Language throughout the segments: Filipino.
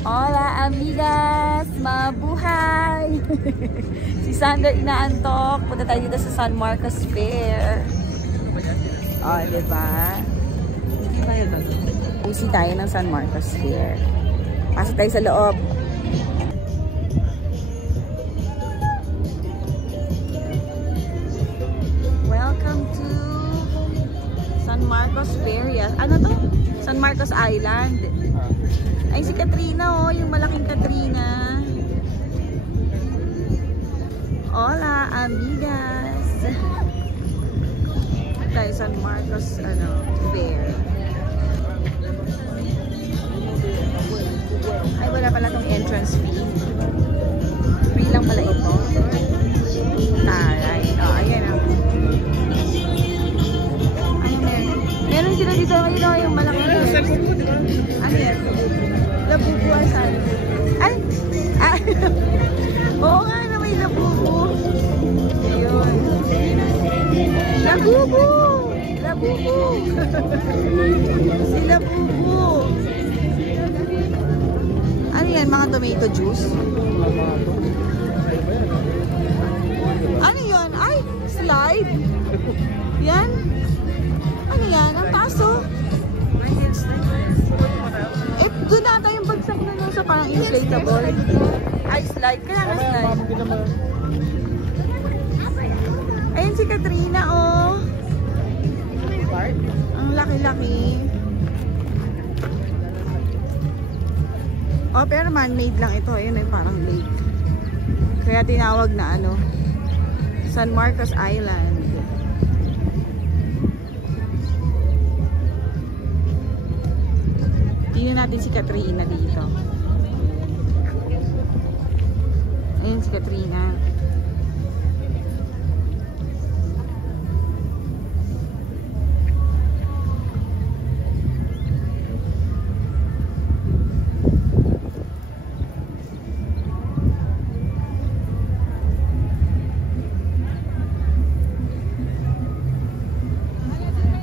Hola amigas! Mabuhay! Si Sandra inaantok. Punta tayo dito sa San Marcos Fair. Oh, diba? Pusi tayo ng San Marcos Fair. Pasok tayo sa loob. Welcome to San Marcos Fair. Ano to? San Marcos Island. Ay, si Katrina, oh, yung malaking Katrina. Hola, amigas. Tayo San Marcos, Fair. Ay, wala pala tong entrance fee. Free lang pala ito. Taray. Oh, ayan, oh. Ay, meron sila dito ngayon, yung malaking. Ano yan? Labubu ay saan? Ay! Oo nga na may labubu. Ayun. Labubu! Labubu! Si Labubu. Ano yan? Mga tomato juice? Ano yan? Ay! Slide! Yan? Ano yan? Ang taso? Doon nata yung bagsak na nung sa parang inflatable. Ay, slide. Kaya nga slide. Ayun si Katrina, oh. Ang laki-laki. Oh, pero man-made lang ito. Ayun, ay parang lake. Kaya tinawag na San Marcos Island. Tingnan natin si Katrina dito. Ayun si Katrina.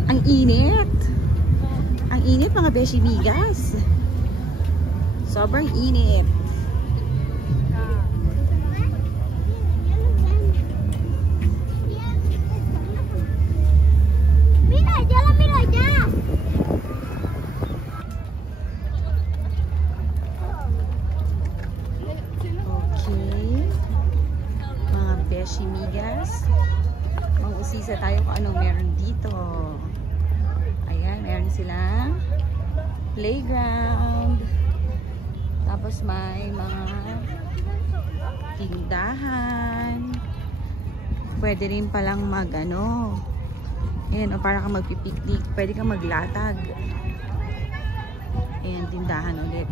Ang init. Ang init mga beshi migas. Sobrang init. Mira, ya la miro ya. Okay. Mga beshi migas. Mag-usisa tayo kung anong meron dito. Ayan, meron silang playground. Tapos may mga tindahan. Pwede rin palang ayan, o para ka magpipiknik. Pwede kang maglatag. Ayan, tindahan ulit.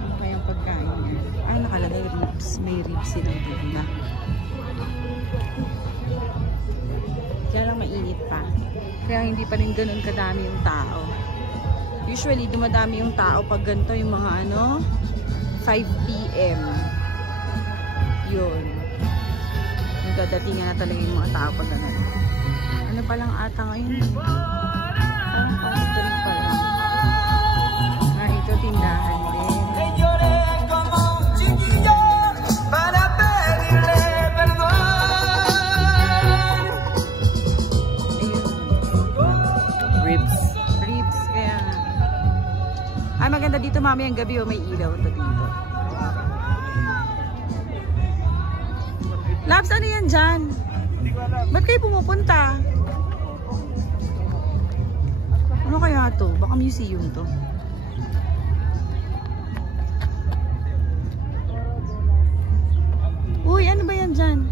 Ano kayang pagkain niya? Ay, nakalagay ribs. May ribs silang tinda. Kaya lang mainit pa. Kaya hindi pa rin ganun kadami yung tao. Usually, dumadami yung tao pag ganito yung mga 5 PM. Yun. Nagdadatingan na talaga yung mga tao pag ganun. Ano pa lang ata ngayon? Parang pastry pa lang. Ito tindahan din. Maganda dito mamayang gabi may ilaw ito dito. Labs, ano yan dyan? Ba't kayo pumupunta? Ano kaya to? Baka museum to. Uy, ano ba yan dyan?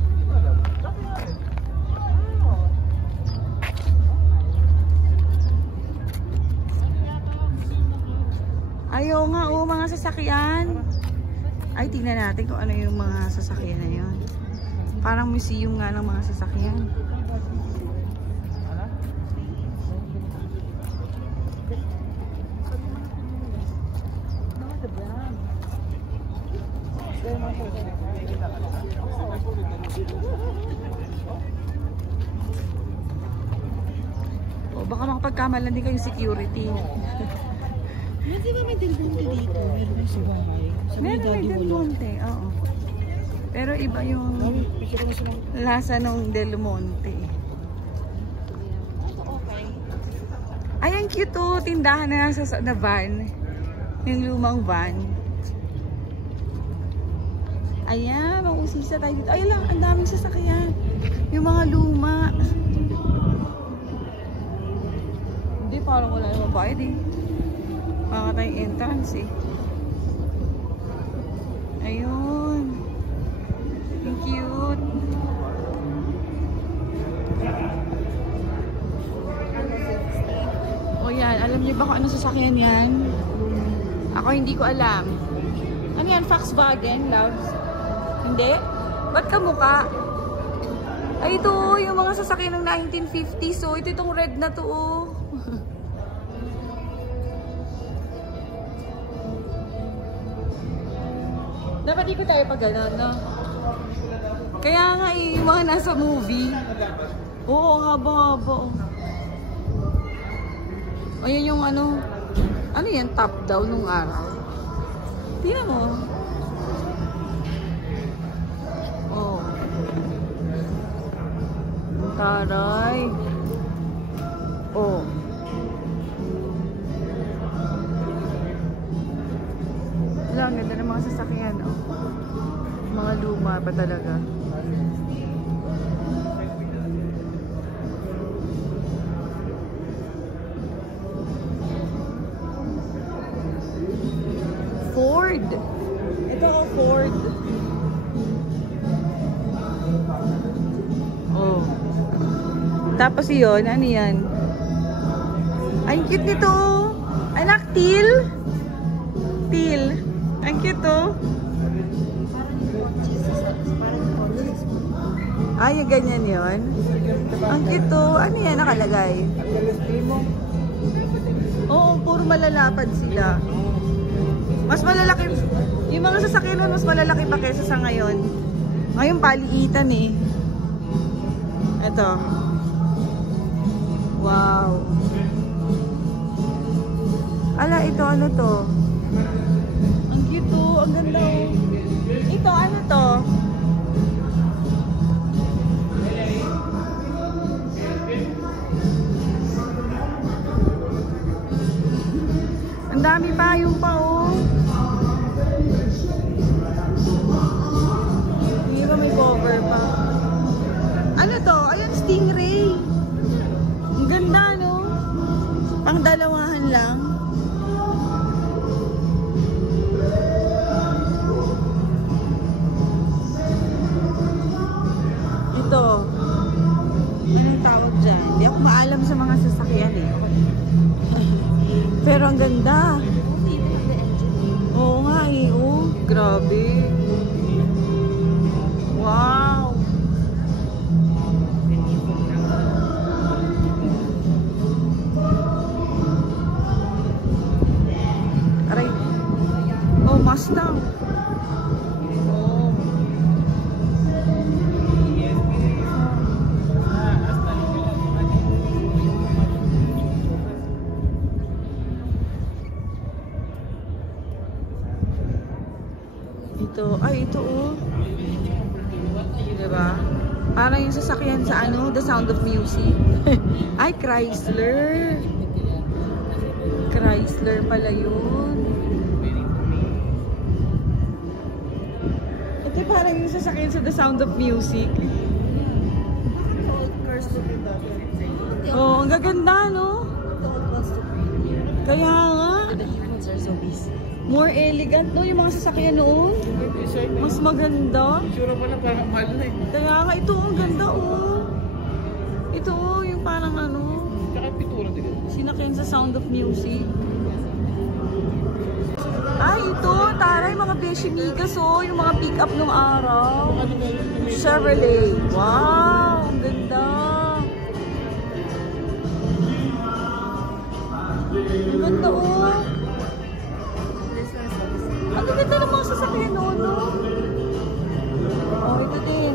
Ayaw nga, mga sasakyan. Ay, tingnan natin kung ano yung mga sasakyan na yun. Parang museum nga ng mga sasakyan. Baka makapagkamalan din kayong security. Di ba may Del Monte dito? Meron yung sa bahay. Meron may Del Monte, oo. Pero iba yung lasa ng Del Monte. Ay, ang cute to. Tindahan na na van. Yung lumang van. Ayan, mag-usisa tayo dito. Ay lang, ang daming sasakyan. Yung mga luma. Hindi, parang wala naman bayad eh. Baka tayong entrance eh. Ayun. Ang cute. O yan, alam niyo ba kung ano sasakyan yan? Ako hindi ko alam. Ano yan? Volkswagen, loves? Hindi? Ba't kamukha? Ay, ito yung mga sasakyan ng 1950s. So, ito itong red na to. Dapat di ko tayo pag gano'n, no? Kaya nga yung mga nasa movie. Oo, haba-haba. Ayan yung ano yan, top down nung araw. Tingnan mo. Oh. Taray. Oh. Wala, ang ganda ng mga sasakyan, oh. Mga luma pa talaga. Ford. Ito ako, Ford. Oh. Tapos yun, ano yan? Ay, cute nito. Anak, teal. Teal. Ang cute to. Ay, yung ganyan yun. Ang cute to. Ano yan nakalagay? Oo, puro malalapad sila. Mas malalaki. Yung mga sasakyan nun, mas malalaki pa kaysa sa ngayon. Ngayon, paliitan eh. Ito. Wow. Ala, ito ano to? Ang cute to. Ang ganda oh. Ito, ano to? Ang dami pa, yung pa oh. Hindi ba may cover pa? Ano to? Ayun, Stingray. Ang ganda, no? Pang dalawahan lang. Ito. Anong tawag dyan? Hindi ako maalam sa mga sasakyan eh. Pero ang ganda. Oo nga eh. Oh, grabe. Wow. Aray. Oh, Mustang. Oh. Ito, ay ito oh. Diba? Parang yung sasakyan sa ano, The Sound of Music. Ay, Chrysler. Chrysler pala yun. Ito parang yung sasakyan sa The Sound of Music. Oh, ang gaganda, no? Kaya nga. More elegant, no? Yung mga sasakyan noon. Mas maganda. Kaya nga, ito ang ganda, oh. Ito, oh, yung parang ano. Sinakyan sa Sound of Music. Ay, ito, taray, mga Beshimigas, oh. Yung mga pick-up nung araw. Chevrolet. Wow, ang ganda. Ang ganda, oh. Ang ganda ng mga sasakyan noon, no? Oh, ito din.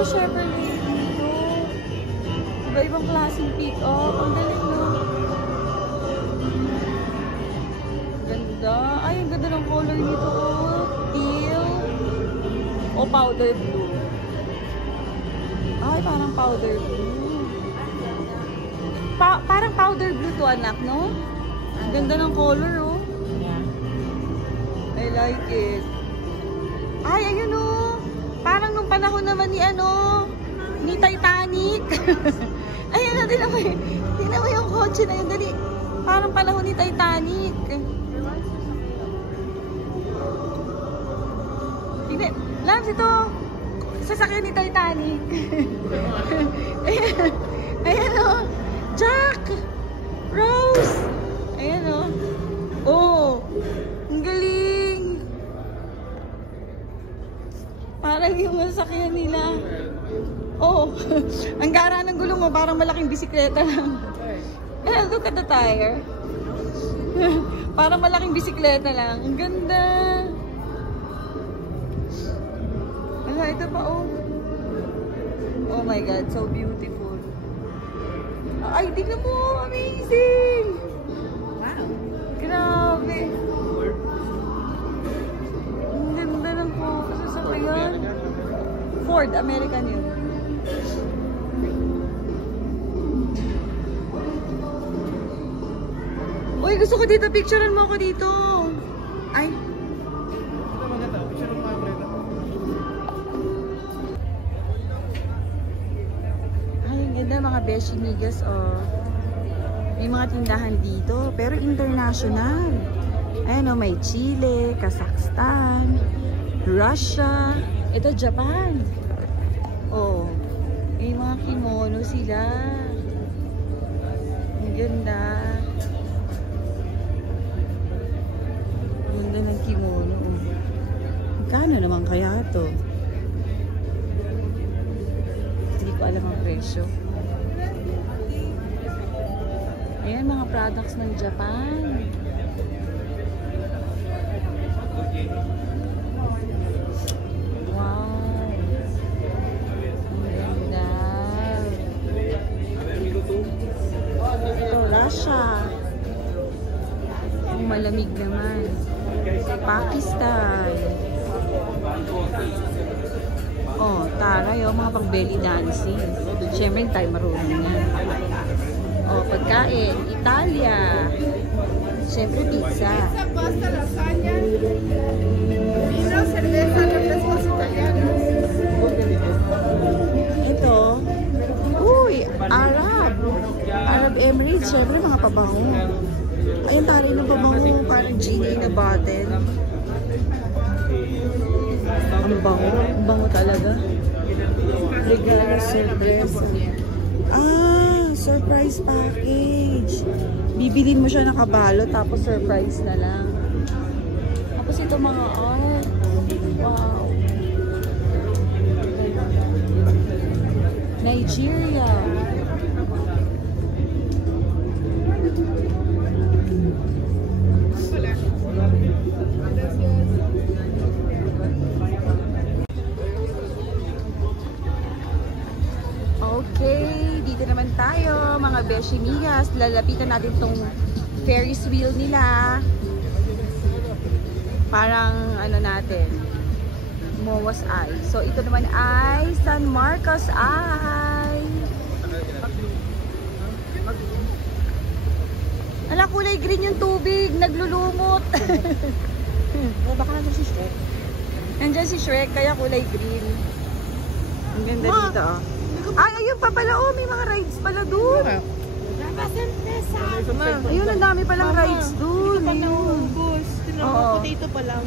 puro Chevrolet dito. Iba-ibang klaseng pick-up. Ang galing, no? Ganda. Ay, ang ganda ng color nito. Oh. Teal. O powder blue. Ay, parang powder blue. Parang powder blue to, anak, no? Ang ganda ng color, oh. Yeah. I like it. Ay, ayun, oh. Parang nung panahon naman ni Titanic. Ayun na, tingnan mo yung kotse na yun. Dali. Parang panahon ni Titanic. Tingnan. Lams, ito. Sasakyan ni Titanic. Ayan. Ayan, oh. Jack! Rose! Ayan, oh. Oh. Ang galing. Parang yung masakyan nila. Oh, ang gara ng gulong mo, parang malaking bisikleta lang. Eh, look at the tire. Parang malaking bisikleta lang. Ang ganda. Ano, ito pa, oh. Oh my God, so beautiful. Ay, tignan mo, amazing. Wow. Grabe. Ang ganda ng sasakyan. Ford, American yun. Uy, gusto ko dito. Picturean mo ako dito. Ay. Ay, ang ganda mga beshi migas, oh. May mga tindahan dito, pero international. Ayan, oh, may Chile, Kazakhstan, Russia. Ito, Japan. Oh, may mga kimono sila. Ang ganda. Ang ganda ng kimono. Magkano naman kaya to? Hindi ko alam ang presyo. Ayan, mga products ng Japan. Wow. Ang ganda. Ito, Russia. Ang malamig naman. Pakistan. Oh, taray, oh, mga pang belly dancing. Siyempre, tayo marunong yan. Oh, pagkain. Italia. Siyempre, pizza. Pasta, lasagna, vino, cerveza, refrescos italianos. Ito. Uy, Arab Emirates. Siyempre, mga pabango. Ayun, taray ng pabango. Parang genie na bottle. Ang bango. Ang bango talaga. Regalo, surprise. Surprise package. Bibilin mo siya ng kabalo, tapos surprise na lang. Tapos ito mga art. Wow. Nigeria. Okay, dito naman tayo, mga beshi migas. Lalapitan natin tong Ferris wheel nila. Parang ano natin, Moa's Eye. So ito naman ay San Marcos Eye. Ala, kulay green yung tubig, naglulumot. Oh, baka nandun si Shrek. Nandyan si Shrek, kaya kulay green. Ang ganda dito, oh. Ay, ayun pa pala, oh, may mga rides pala dun. Ayun, ang dami palang rides dun. Hindi pa naubos. Oo. Potato pa lang.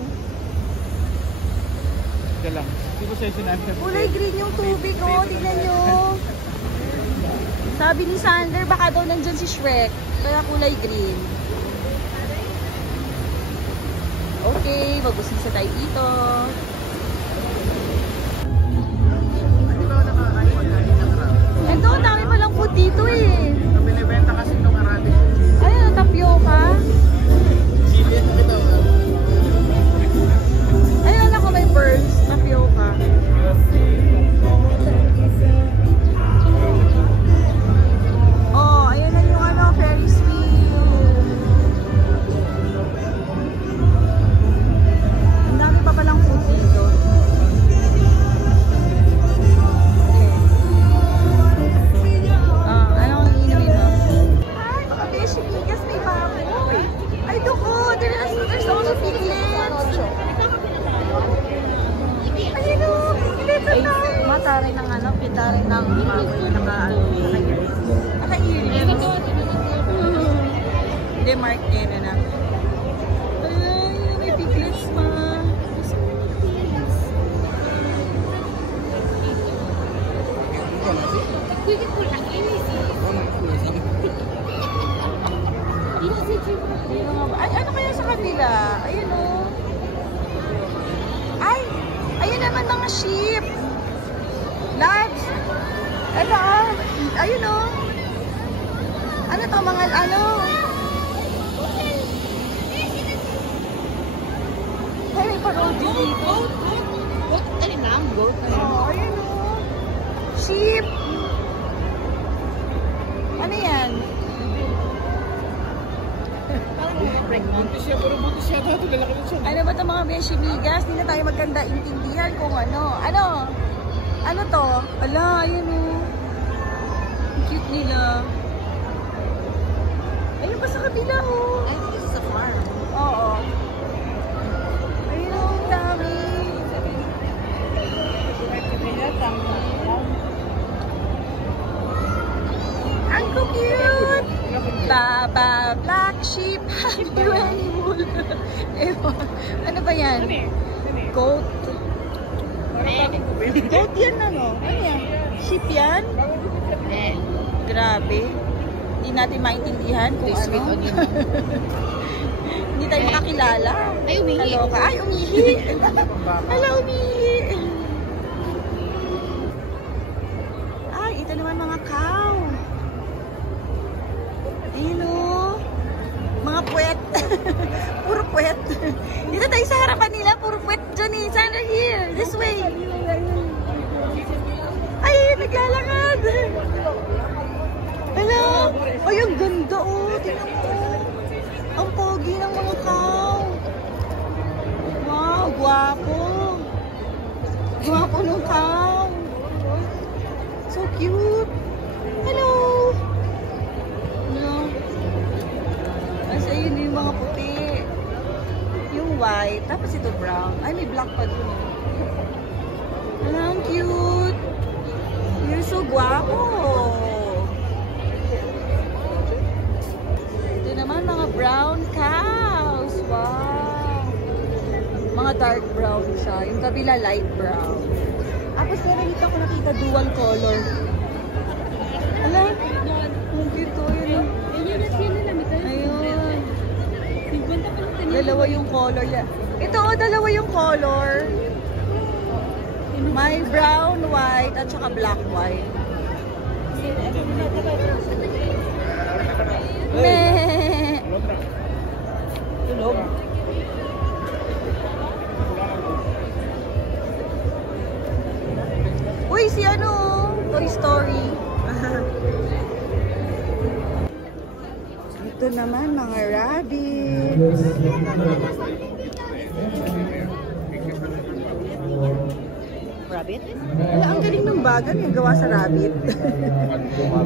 Ika lang. Hindi ko sa'yo sinabi. Kulay green yung tubig, oh. Tingnan nyo. Sabi ni Sander, baka daw nandyan si Shrek. Kaya kulay green. Okay, mag-usisa tayo dito. Ito, ang dami palang food dito eh. Binibenta kasi itong Arabic. Ayun, tapioca. Chili, ito. Ayun, alam ko may pearls. Tapioca. rin ng naka-earrings. Hindi, Mark Kena na. Ay, may piglets pa. Ay, ano kaya sa kabila? Ayun o. Ay, ayun naman mga sheep. Loves. Ito ah. Ayun o. Ano to mga ano? Ay, may parodi dito. Goat, ano lang? Goat. Oh, ayun o. Sheep. Ano yan? Buntis siya, pero buntis siya. Dati lalaki na siya. Ano ba itong mga beshimigas? Hindi na tayo magkanda intindihan kung ano. Ano? Ano to? Ala, ayun o. Ang cute nila. Ayun pa sa kabila o. I think this is a farm. Oo. Ayun o, ang dami. Ang cute! Baba, black sheep, happy animal. Ewan. Ano ba yan? Goat. Goat yan ano? Ano yan? Sheep yan? Grabe. Hindi natin maintindihan kung ano. Hindi tayo makakilala. Ay, umihi. Kaloka. Ay, umihi. Hala, umihi. Ay, ito naman mga cow. Ayun o. Mga puwet. Puro puwet. Dito tayo sa harapan nila. Puro puwet. Johnny, Sandra here. This way. Ay, naglalakad. Hello. Ay, ang ganda o. Tingnan mo. Ang pogi ng mga cow. Wow, guwapo. Guwapo ng cow. So cute. Hello. Hello. Kasi yun yung mga puti. Yung white. Tapos ito brown. Ay, may black pa dun. Hello, ang cute. You're so guwapo. Ito naman mga brown cows. Wow. Mga dark brown siya. Yung kabila light brown. Tapos meron dito ako nakita dual color. Ala, ang cute to. Yun. Ayun. Dalawa yung color. Ito o, dalawa yung color. May brown, white, at saka black, white. Meh. Tulog. Uy, si ano? Toy Story. Ito naman, mga rabbits. Rabbit? Wala, ang galing ng bagan yung gawa sa rabbit.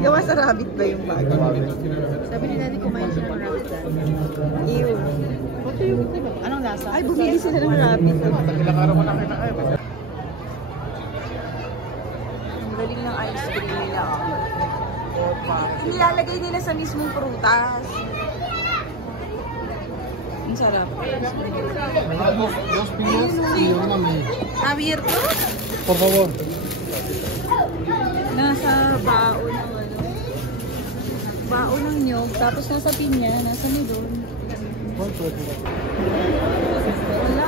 Gawa sa rabbit ba yung bagan? Sabi ni Daddy kumain siya ng rabbit dyan. Ew. Anong lasa? Ay, bumili sila ng rabbit. Ilang araw mo na kinain. Ang galing ng ice cream nila. Nilalagay nila sa mismong prutas. Ang sarap. Dos pinos y una mil. Abierto? Por favor. Nasa baon ng ano. Baon ng nyog. Tapos nasa pinya. Nasa mo doon. Wala.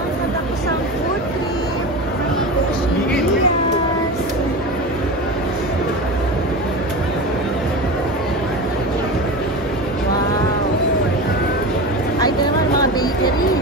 Matapos ang food trip. Yes. Wow. Ay, ito naman mga bakery.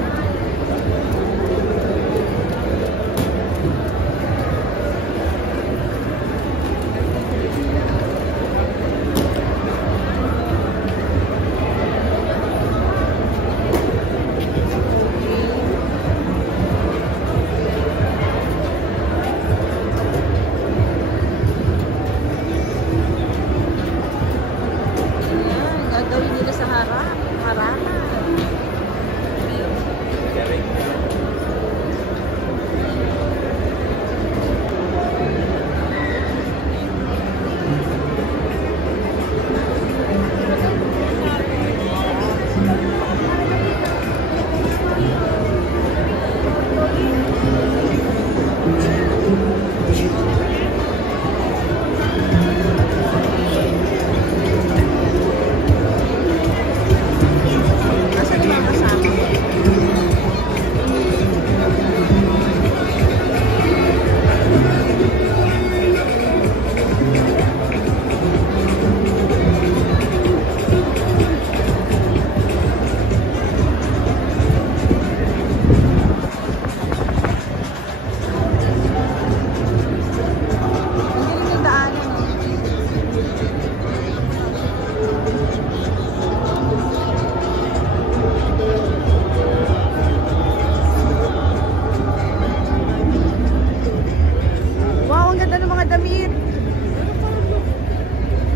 Lapit.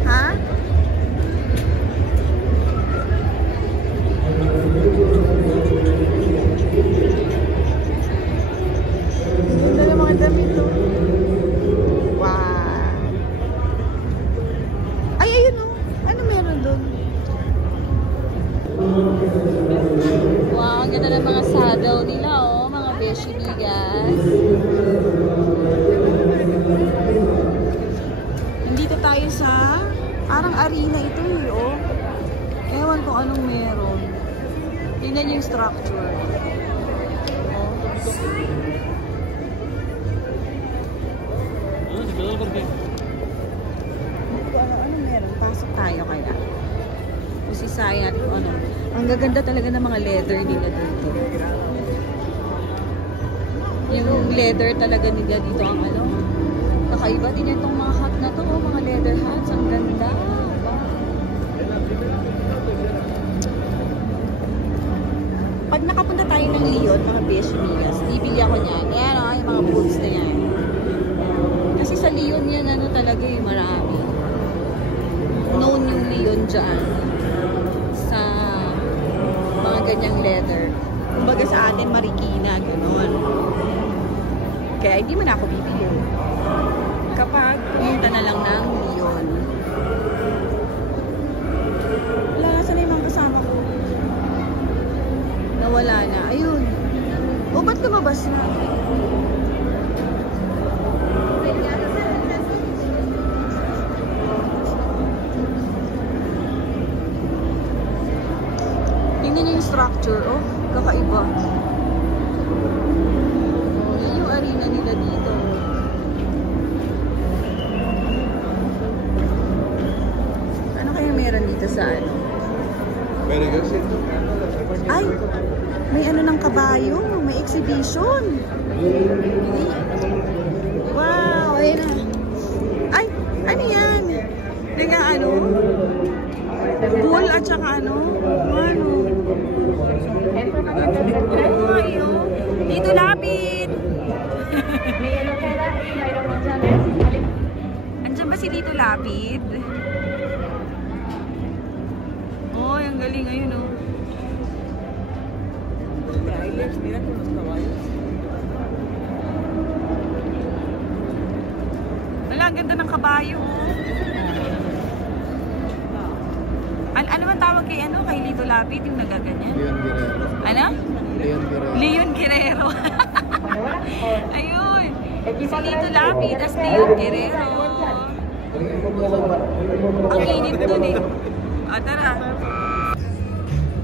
Ha? Ganda ng mga damit to. Wow. Ay, ayun o. Ano meron doon? Wow, ang ganda ng mga saddle nila oh. Mga beshi bigas. Nandito tayo sa parang arena ito eh oh. Ewan kung anong meron. Tingnan niyo yung structure. Ano meron? Pasok tayo kaya. Usisayan natin kung ano. Ang gaganda talaga ng mga leather nila dito. Yung leather talaga nila dito ang ano. Kakaiba din itong mga hat na to. Oh, mga leather hats. Ang ganda. Pag nakapunta tayo ng Leon, mga beshi bigas, bibili ako niyan. Ayan o, yung mga boots na yan. Kasi sa Leon yan, ano talaga yung marami. Known yung Leon dyan. Sa mga ganyang leather. Kumbaga sa atin, Marikina, gano'n. Kaya hindi mo na ako bibili. Kapag pumunta na lang ng Leon. Wala, saan na yung mga kasama ko? Nawala na. Ayun. O, ba't lumabas na? Tingnan niyo yung structure. Oh, kakaiba. Yan yung arena nila dito. Ano kaya meron dito sa ano? Ay! May ano ng kabayo. May exhibition. Wow! Ayun na. Ay! Ano yan? Nega ano? Bull at saka ano? Ano? Ayo. Dito lapit! Andiyan ba si Dito Lapid? Oh, ang galing ayun oh. Mira con los caballos. Wala, ang ganda ng kabayo. Ano man tawag kay ano? Kay Lito Lapid, yung nagaganyan? Leon Guerrero. Ano? Leon Guerrero. Leon Guerrero. Ayun. Si Lito Lapid as Leon Guerrero. Ang init dun eh. O, tara.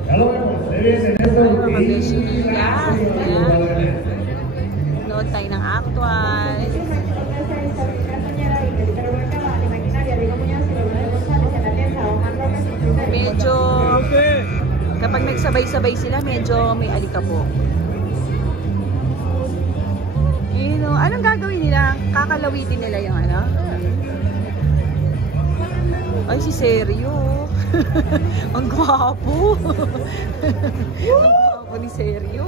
Mga beshi bigas. Nood tayo ng actual. Medyo kapag nagsabay-sabay sila, medyo may alikabok. You know, anong gagawin nila? Kakalawitin nila yung ano? Ay, si Seryo. Ang gwapo. Ang gwapo ni Seryo.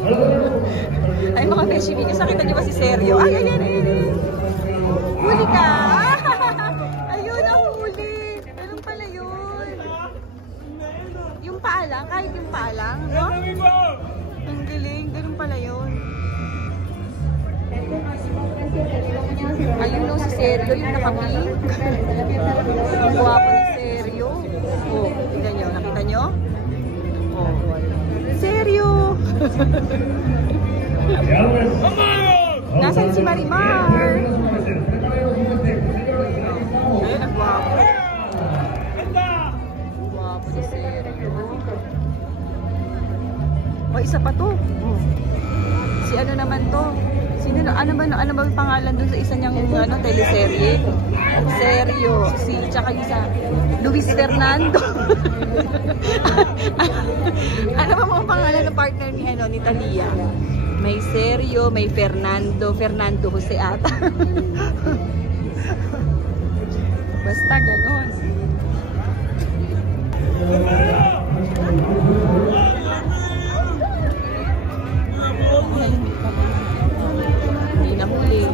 Ay, mga beshi bigas, nakita niyo ba si Seryo? Ay, ayan, ayan, ayan. Huli ka! Ayun, ang huli. Ganun pala yun. Yung paa lang, kahit yung paa lang, no? Ang galing, ganun pala yun. Ayun, no, si Seryo, yung nakapink. Ang gwapo ni Seryo. Oh, tignan nyo, nakita nyo? Oh, Seryo! Nasaan si Marimar? Ayun, ang gwapo. Ang gwapo ni Seryo. O, isa pa to. Si ano naman to? Sino, ano ba yung pangalan dun sa isa niyang ano, teleserye? Seryo. Tsaka isa, Luis Fernando. Ano ba mga pangalan ng partner ni, ano, ni Talia? May Seryo, may Fernando Jose ata. Basta ganon. Hindi na huli.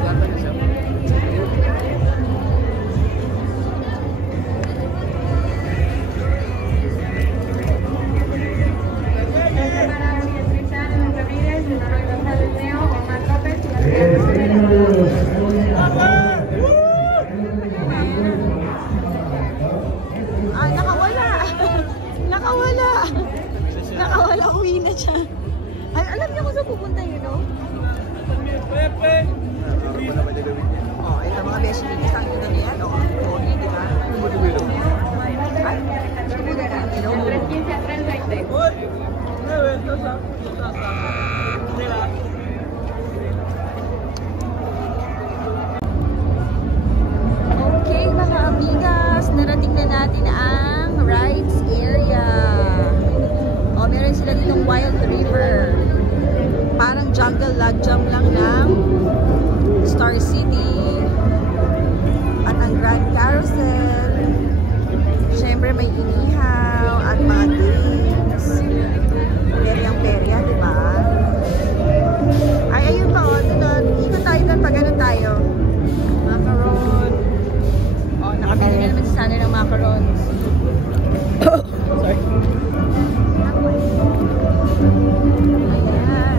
Oh, ito mga beshi minis. Ang ganda niya. Oh, pogi, di ba? Ay, okay, mga amigas. Narating na natin ang rides area. Oh, meron sila ditong Wild River. Parang jungle log jump lang ng Star City. At ang Grand Carousel. Siyempre may inihaw at mga drinks. Peryang-perya, di ba? Ay, ayun pa, oh. Doon, ikot tayo doon pag ganun tayo. Macaron. Oh, nakabili na naman si Sana ng macarons. Sorry. Ayan.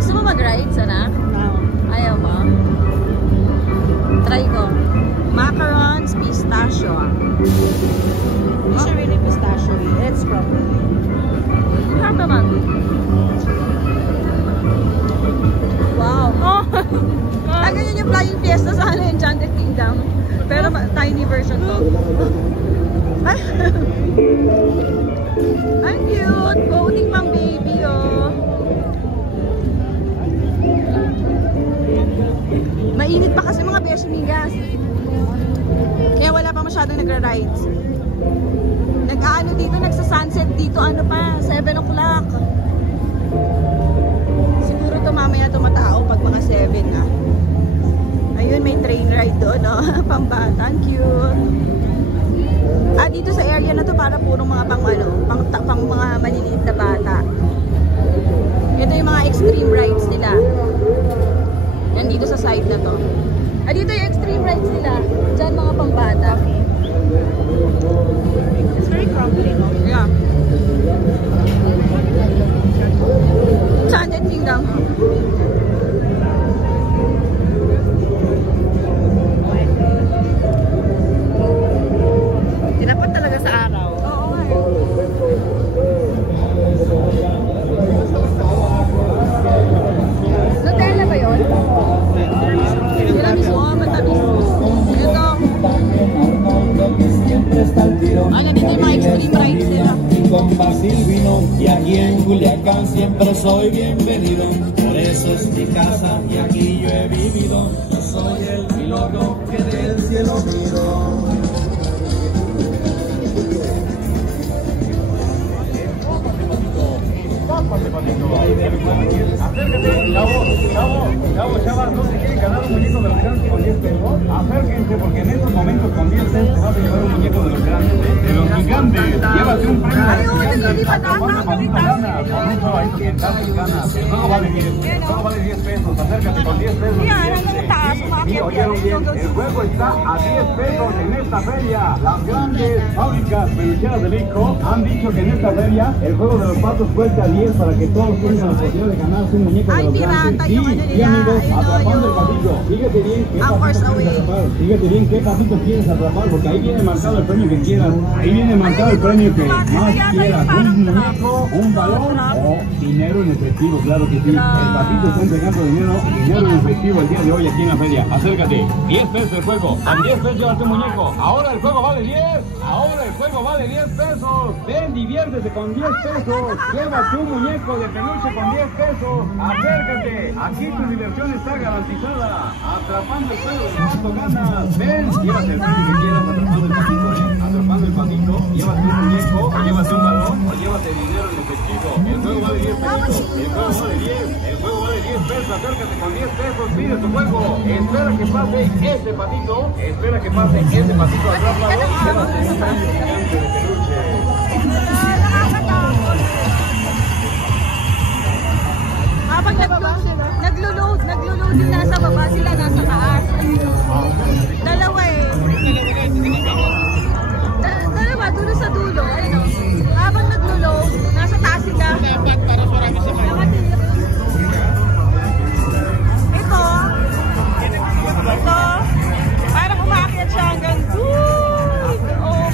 Gusto mo mag-ride, Sana? Ayaw mo? Try ko. Macarons pistachio. Hindi siya really pistachio. It's from... Sarap naman. Wow. Oh! Ay, ganyan yung Flying Fiesta sa Enchanted Kingdom. Pero tiny version to. Ay! Ang cute! Boating pang baby, oh. Mainit pa kasi mga beshi migas. Kaya wala pa masyadong nagra-rides. Nag-ano dito, nagsa-sunset dito, ano pa, 7 o'clock. Siguro to mamaya tumatao pag mga 7 na. Ayun, may train ride doon, no? Pambata, ang cute. Dito sa area na to para puro mga pang mga maliliit na bata. Ito yung mga extreme rides nila. Yan dito sa side na to. Dito yung extreme rides nila. Diyan mga pambata. It's very crumbly, no? Yeah. Enchanted Kingdom. Tinapot talaga sa araw. Oo nga. Nutella ba yun? Tiramisu. Oh, matamis. Ito. Dito yung mga extreme rides nila. Con Basil vino y aquí en Culiacán siempre soy bienvenido. Por eso es mi casa y aquí yo he vivido. Yo soy el piloto que del cielo miro. Chavas, no se quieren ganar un muñeco de los grandes con 10 pesos. Acérquense porque en estos momentos con 10 pesos te vas a llevar un muñeco de los grandes, de los gigantes. Llévate un premio de los gigantes. El juego vale 10 pesos. Acércate con 10 pesos. El juego está a 10 pesos en esta feria. Las grandes fábricas peluqueras de México han dicho que en esta feria el juego de los patos cuesta 10 para que todos tengan la posibilidad de ganarse un muñeco de los grandes. Sí, amigos, atrapando el patito. Fíjate bien qué patito quieres atrapar. Fíjate bien qué patito quieres atrapar, porque ahí viene marcado el premio que quieras. Ahí viene marcado el premio que más quieras. Un muñeco, un balón o dinero en efectivo, claro que sí. El patito está entregando dinero en efectivo el día de hoy aquí en la feria. Acércate, 10 pesos el juego. Con 10 pesos llevas tu muñeco. Ahora el juego vale 10. Ahora el juego vale 10 pesos. Ven, diviértete con 10 pesos. Lleva tu muñeco de peluche con 10 pesos. Acércate. Aquí tu diversión está garantizada. Atrapando el juego de pato ganas. Ven, llévate el premio que quieras atrapando el patito, atrapando el patito. Llévate un muñeco, o llévate un balón, o llévate dinero en efectivo. El juego vale 10 pesos. El juego vale 10. El juego vale 10 pesos. Acércate con 10 pesos. Pide tu juego. Espera que pase ese patito. Espera que pase ese patito. Atrápalo. Llévate un premio gigante de peluche. Pag naglo-load din nasa baba, sila nasa taas. Dalawa eh. Dalawa, dulo sa dulo. Ayun o. Habang naglo-load, nasa taas sila. Ito. Parang umakyat siya hanggang doon. Oh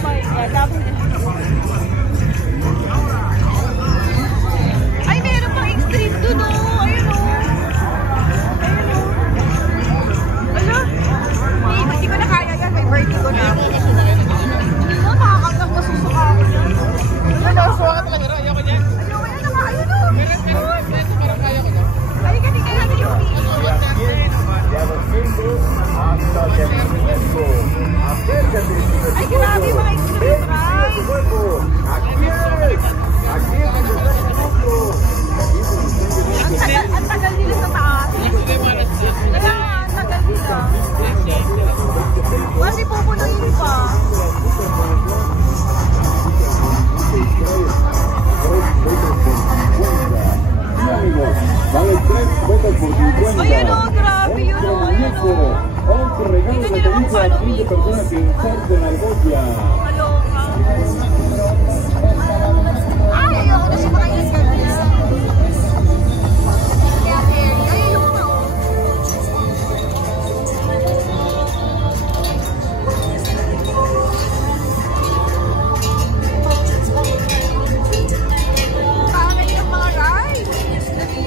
Feria. Ay, ayoko na siya makain ganyan. Kaya Terry, ay ayoko na. Parang yung mga rides. Dali.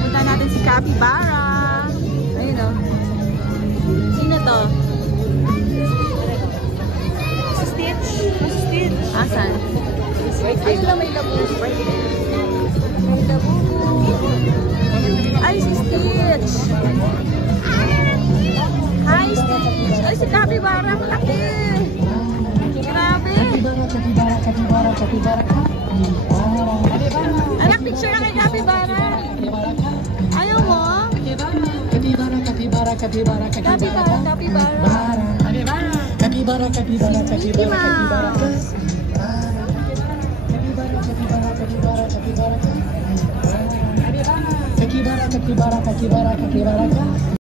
Punta natin si Capybara. Ayun o. Sino to? Si Stitch. Si Stitch. Asan? Ayun lang, may labubo. May labubo. Ay, si Stitch. Hi, Stitch. Ay, si Capybara. Malaki. Grabe. Anak, picture na kay Capybara. Ayaw mo? Capybara, Capybara. Mickey Mouse. Capybara.